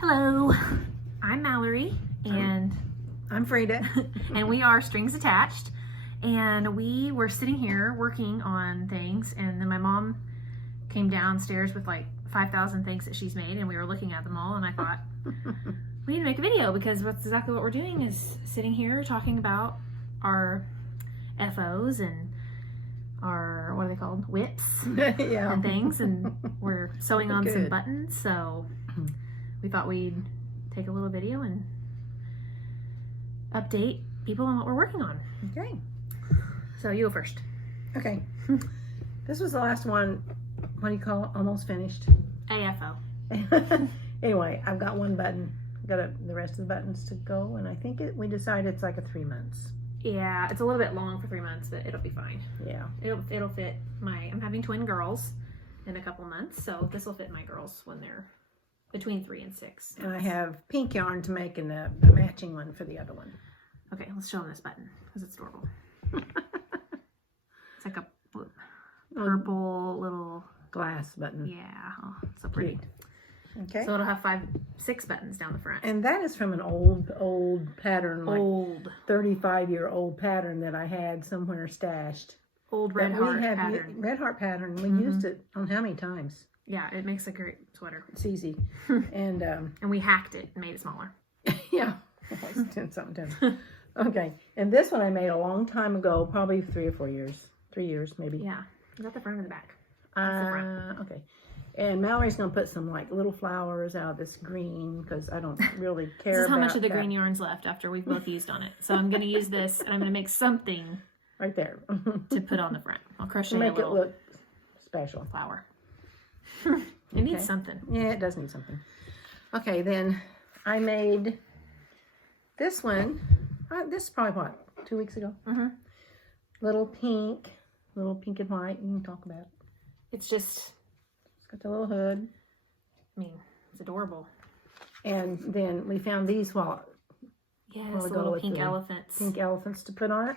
Hello, I'm Mallory and I'm Frida. and we are Strings Attached, and we were sitting here working on things, and then my mom came downstairs with like 5,000 things that she's made, and we were looking at them all, and I thought we need to make a video because that's exactly what we're doing, is sitting here talking about our FOs and our, what are they called, whips Yeah. and things, and we're sewing on some Good. buttons, so we thought we'd take a little video and update people on what we're working on. Okay. So you go first. Okay. This was the last one. What do you call it? Almost finished. AFO. Anyway, I've got one button. Got the rest of the buttons to go, and I think we decided it's like a 3 months. Yeah, it's a little bit long for 3 months, but it'll be fine. Yeah. It'll fit I'm having twin girls in a couple months, so this will fit my girls when they're between 3 and 6. And I have pink yarn to make and a matching one for the other one. Okay, let's show them this button because it's adorable. It's like a purple little Glass button. yeah, oh, so pretty. Okay. So it'll have 6 buttons down the front. And that is from an old pattern, like Old 35-year-old pattern that I had somewhere stashed. Old red That we heart have pattern. Red heart pattern. We used it on how many times? Yeah, it makes a great sweater. It's easy. And And we hacked it and made it smaller. yeah, it's 10 something. Okay, and this one I made a long time ago, probably 3 or 4 years, 3 years maybe. Yeah. Is that the front or the back? That's the front. Okay. And Mallory's gonna put some like little flowers out of this green because I don't really care This is how about much of the that. green yarn's left after we've both used on it. So I'm going to use this and I'm going to make something Right there. to put on the front. I'll crochet a Make it little look special. flower. It needs something. Yeah, it does need something. Okay, then I made this one. This is probably what, 2 weeks ago. Mm-hmm. Little pink and white. You can talk about it. It's just, It's got the little hood. I mean, it's adorable. And then we found these Yes, Well, the go little with pink the elephants. pink elephants to put on it.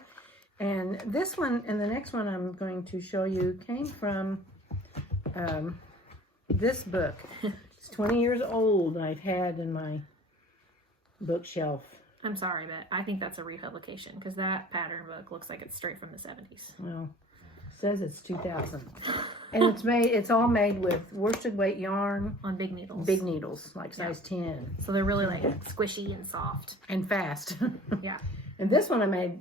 And this one and the next one I'm going to show you came from this book. It's 20 years old. I've had in my bookshelf. I'm sorry, but I think that's a republication because that pattern book looks like it's straight from the 70s. Well, it says it's 2000. And it's all made with worsted weight yarn. On big needles. Big needles, like size 10. So they're really like squishy and soft. And fast. Yeah. And this one I made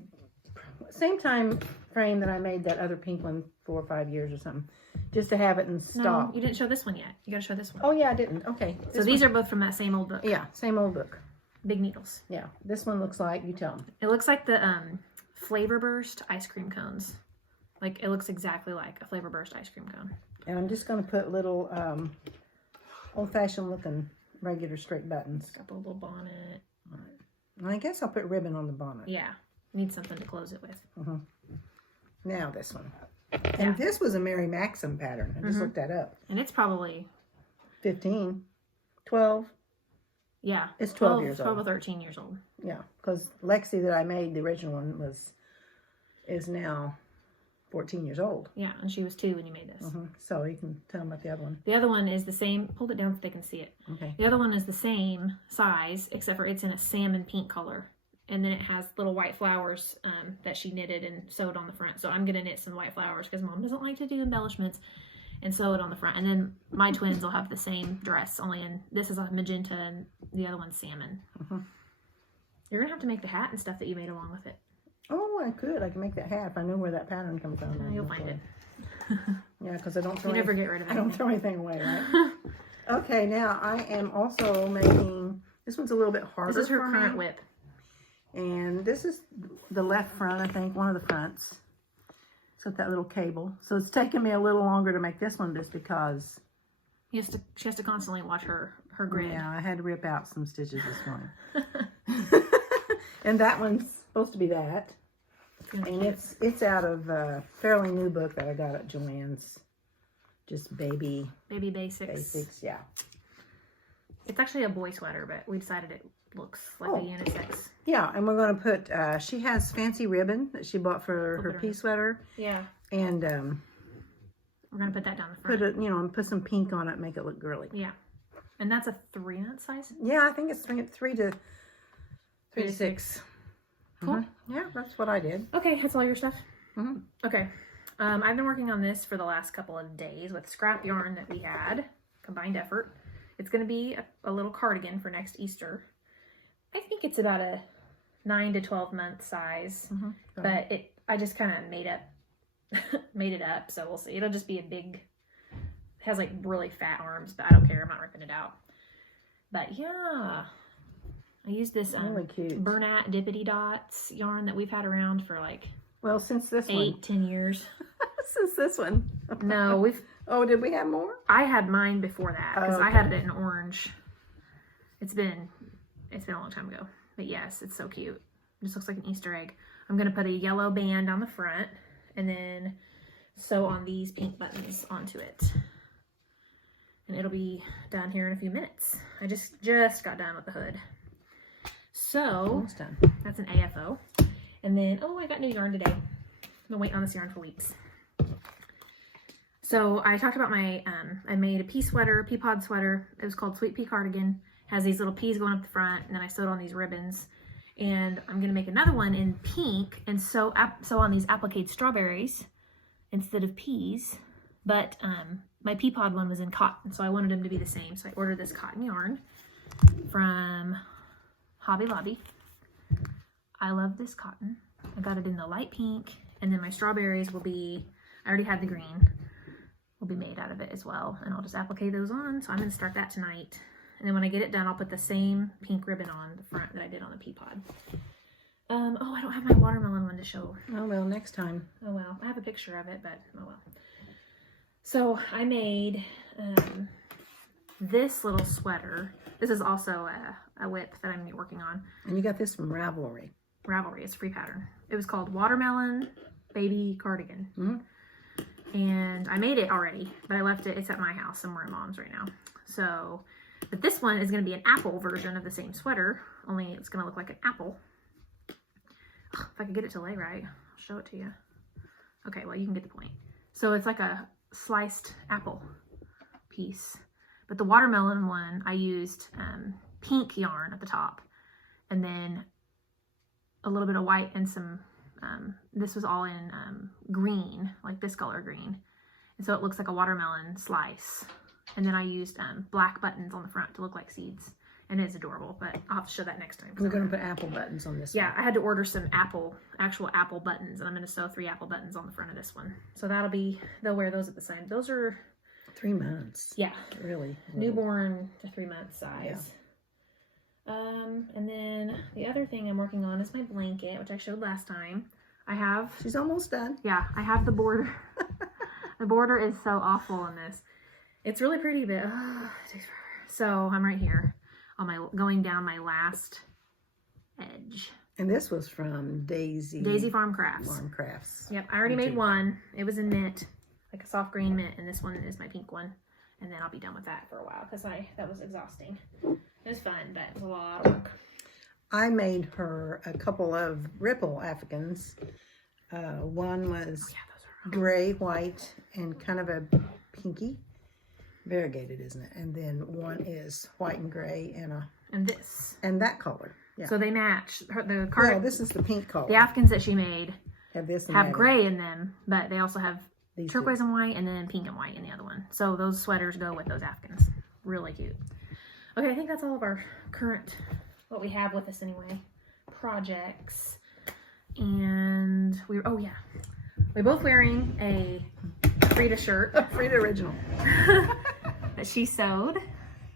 same time frame that I made that other pink one 4 or 5 years or something. Just to have it in stock. No, you didn't show this one yet. You gotta show this one. Oh yeah, I didn't. Okay. So these are both from that same old book. Yeah, same old book. Big needles. Yeah. This one looks like, you tell them. It looks like the Flavor Burst ice cream cones. Like, it looks exactly like a Flavor Burst ice cream cone. And I'm just going to put little old-fashioned looking regular straight buttons. Got the little bonnet. And I guess I'll put ribbon on the bonnet. Yeah. Need something to close it with. Now this one. Yeah. And this was a Mary Maxim pattern. I just looked that up. And it's probably, 15, 12. yeah. It's 12 years 12 old. or 13 years old. Yeah, because Lexi that I made, the original one, is now 14 years old. Yeah, and she was 2 when you made this. So you can tell them about the other one. The other one is the same. Hold it down so they can see it. Okay. The other one is the same size, except for it's in a salmon pink color. And then it has little white flowers that she knitted and sewed on the front. So I'm going to knit some white flowers because Mom doesn't like to do embellishments, and sew it on the front. And then my twins will have the same dress, only in, this is a magenta and the other one's salmon. You're going to have to make the hat and stuff that you made along with it. Oh, I could. I can make that hat if I know where that pattern comes from. You'll find it. Yeah, because I don't throw You never get rid of it. I don't throw anything away, right? Okay, now I am also making, this one's a little bit harder. This is her for current me. whip. And this is the left front, I think, one of the fronts. It's got that little cable. So it's taken me a little longer to make this one just because, She has to constantly watch her grid. yeah, I had to rip out some stitches this morning. And that one's supposed to be that. And it's out of a fairly new book that I got at Joann's. Just baby basics. Yeah. It's actually a boy sweater, but we decided it looks like a unisex. Yeah, and we're going to put, she has fancy ribbon that she bought for her pea sweater. Yeah. And we're going to put that down the front. put some pink on it, make it look girly. Yeah. And that's a 3-month size? Yeah, I think it's three to 6. Cool. Yeah, that's what I did. Okay, that's all your stuff? Mhm. Okay. I've been working on this for the last couple of days with scrap yarn that we had. Combined effort. It's going to be a little cardigan for next Easter. I think it's about a 9 to 12 month size. But I just kind of made it up, so we'll see. It'll just be a big, it has like really fat arms, but I don't care. I'm not ripping it out. But yeah, I used this really cute Bernat Dippity Dots yarn that we've had around for like since this 8-10 years. Since this one. No, Oh, did we have more? I had mine before that because I had it in orange. It's been a long time ago, but yes, it's so cute. It just looks like an Easter egg. I'm gonna put a yellow band on the front and then sew on these pink buttons onto it, and it'll be done here in a few minutes. I just got done with the hood, so Almost done. that's an AFO. And then I got new yarn today. I've been waiting on this yarn for weeks. So I talked about my, I made a pea pod sweater. It was called Sweet Pea Cardigan. It has these little peas going up the front, and then I sewed on these ribbons. And I'm gonna make another one in pink and sew on these applique strawberries instead of peas. But my pea pod one was in cotton, so I wanted them to be the same. So I ordered this cotton yarn from Hobby Lobby. I love this cotton. I got it in the light pink, and then my strawberries will be, I already had the green, will be made out of it as well. And I'll just applique those on. So I'm gonna start that tonight. And then when I get it done, I'll put the same pink ribbon on the front that I did on the pea pod. Oh, I don't have my watermelon one to show. Oh, well, next time. Oh, well. I have a picture of it, but oh, well. So I made this little sweater. This is also a whip that I'm working on. And you got this from Ravelry. Ravelry, it's a free pattern. It was called Watermelon Baby Cardigan. And I made it already, but I left it, it's at my house somewhere at Mom's right now. So, but this one is going to be an apple version of the same sweater, only it's going to look like an apple. Ugh, if I could get it to lay right, I'll show it to you. Okay, well, you can get the point. So it's like a sliced apple piece. But the watermelon one, I used pink yarn at the top, and then a little bit of white and some, this was all in green, like this color green. And so it looks like a watermelon slice. And then I used black buttons on the front to look like seeds. And it's adorable, but I'll have to show that next time. We're going to put apple buttons on this one. Yeah, I had to order some actual apple buttons, and I'm going to sew 3 apple buttons on the front of this one. So they'll wear those at the side. Those are 3 months. Yeah. Really. Newborn to 3 month size. Yeah. And then the other thing I'm working on is my blanket, which I showed last time. She's almost done. Yeah, I have the border. The border is so awful on this. It's really pretty, but it takes forever. So I'm right here on going down my last edge. And this was from Daisy Farm Crafts. Yep, I already made one. It was a mint, like a soft green mint, and this one is my pink one. And then I'll be done with that for a while because that was exhausting. It was fun, but it was a lot of work. I made her a couple of ripple Africans. One was gray, white, and kind of a pinky. Variegated, isn't it? And then one is white and gray and that color. Yeah. So they match. This is the pink color. The Afghans that she made have gray in them, but they also have turquoise and white, and then pink and white in the other one. So those sweaters go with those Afghans. Really cute. Okay, I think that's all of our current, what we have with us anyway, projects. And we're both wearing a Frida shirt. A Frida original. That she sewed.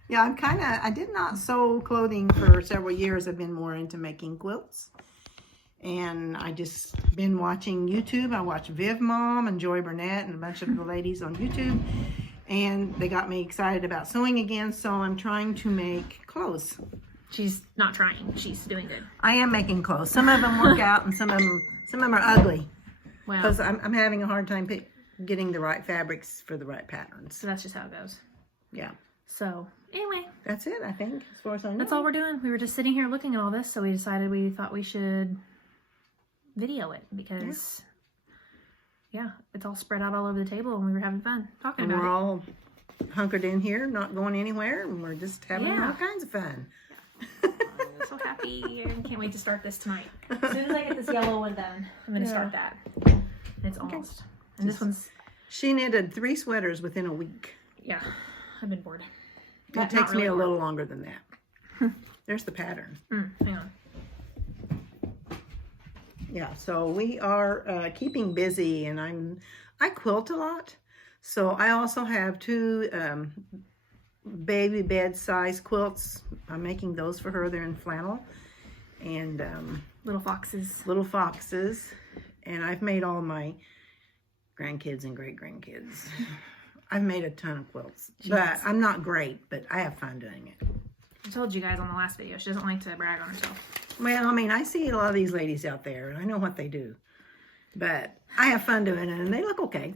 Yeah, I did not sew clothing for several years. I've been more into making quilts. And I just been watching YouTube. I watched Viv Mom and Joy Burnett and a bunch of the ladies on YouTube. And they got me excited about sewing again. So I'm trying to make clothes. She's not trying. She's doing good. I am making clothes. Some of them work out and some of them are ugly. Well, because I'm having a hard time getting the right fabrics for the right patterns. So that's just how it goes. Yeah. So anyway, that's it, I think, as far as I know. That's all we're doing. We were just sitting here looking at all this, so we decided we thought we should video it because, yeah, it's all spread out all over the table, and we were having fun talking about it. We're all hunkered in here, not going anywhere, and we're just having all kinds of fun. I'm so happy. I can't wait to start this tonight. As soon as I get this yellow one done, I'm going to start that. And it's almost. And this one's... She knitted 3 sweaters within a week. Yeah, I've been bored. It takes me a little longer than that. There's the pattern. Hang on. Yeah, so we are keeping busy, and I quilt a lot. So I also have 2 baby bed size quilts. I'm making those for her. They're in flannel. And Little foxes. Little foxes. And I've made all my grandkids and great-grandkids. I've made a ton of quilts. But I'm not great, but I have fun doing it. I told you guys on the last video, she doesn't like to brag on herself. Well, I mean, I see a lot of these ladies out there, and I know what they do. But I have fun doing it, and they look okay.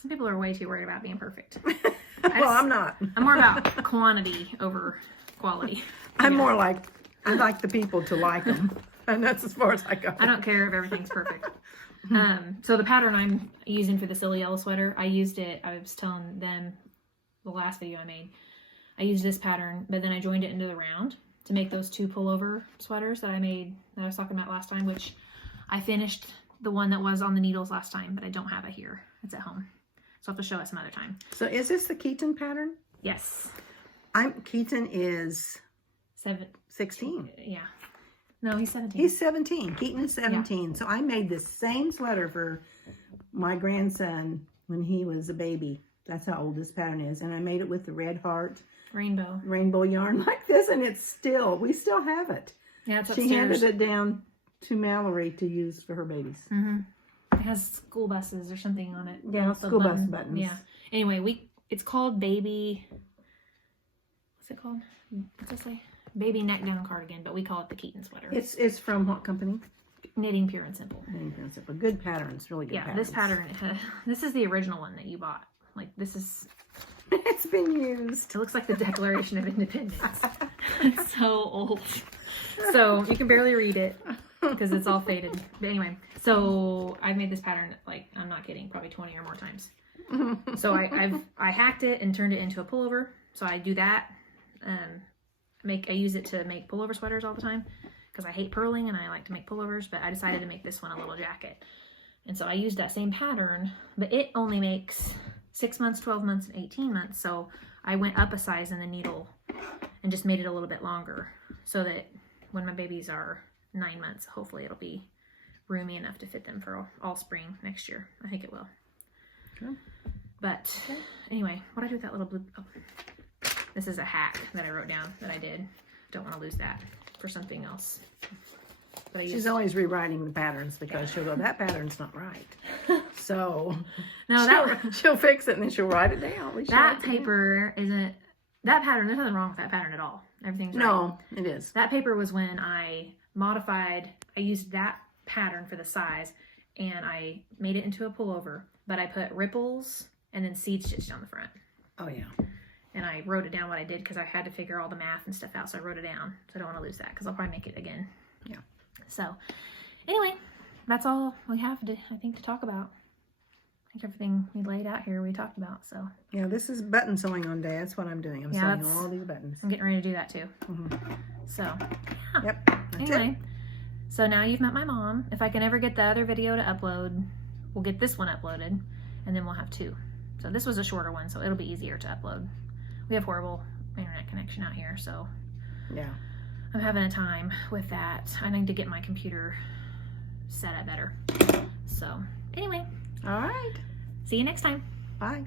Some people are way too worried about being perfect. Well, I'm not. I'm more about quantity over quality. I'm more like, I like the people to like them. And that's as far as I go. I don't care if everything's perfect. So the pattern I'm using for the silly yellow sweater, I used it, I was telling them the last video I made, I used this pattern, but then I joined it into the round to make those 2 pullover sweaters that I made, that I was talking about last time, which I finished the one that was on the needles last time, but I don't have it here. It's at home. So I'll have to show it some other time. So is this the Keaton pattern? Yes. Keaton is 16. Yeah. No, he's 17. He's 17. Keaton is 17. Yeah. So I made this same sweater for my grandson when he was a baby. That's how old this pattern is. And I made it with the red heart. Rainbow yarn like this. And we still have it. Yeah, it's upstairs. She handed it down to Mallory to use for her babies. It has school buses or something on it. Yeah, school bus buttons. Yeah. Anyway, it's called Baby... What's it called? What's it say? Baby Neckdown Cardigan, but we call it the Keaton sweater. It's from what company? Knitting Pure and Simple. Knitting Pure and Simple. Good patterns, really good patterns. Yeah, this pattern, this is the original one that you bought. Like, this is... It's been used. It looks like the Declaration of Independence. It's so old. So, you can barely read it because it's all faded. But anyway, so I made this pattern, like, I'm not kidding, probably 20 or more times. So I hacked it and turned it into a pullover. So I do that. I use it to make pullover sweaters all the time because I hate purling and I like to make pullovers, but I decided to make this one a little jacket. And so I used that same pattern, but it only makes 6 months, 12 months, and 18 months. So I went up a size in the needle and just made it a little bit longer so that when my babies are 9 months, hopefully it'll be roomy enough to fit them for all spring next year. I think it will. Sure. But anyway, what do I do with that little blue? Oh. This is a hack that I wrote down that I did. Don't want to lose that for something else. But she's always rewriting the patterns because she'll go, that pattern's not right. So no, she'll fix it and then she'll write it down. That paper isn't, that pattern, there's nothing wrong with that pattern at all. Everything's right. No, it is. That paper was when I modified, I used that pattern for the size and I made it into a pullover, but I put ripples and then seed stitched on the front. Oh yeah. And I wrote it down what I did because I had to figure all the math and stuff out. So I wrote it down. So I don't want to lose that because I'll probably make it again. Yeah. So anyway, that's all we have to, I think, to talk about. I think everything we laid out here we talked about. So yeah, this is button sewing on day. That's what I'm doing. I'm sewing all these buttons. I'm getting ready to do that too. So yeah. Yep. Anyway, so now you've met my mom. If I can ever get the other video to upload, we'll get this one uploaded and then we'll have 2. So this was a shorter one, so it'll be easier to upload. We have horrible internet connection out here, so yeah, I'm having a time with that. I need to get my computer set up better. So anyway, all right. See you next time. Bye.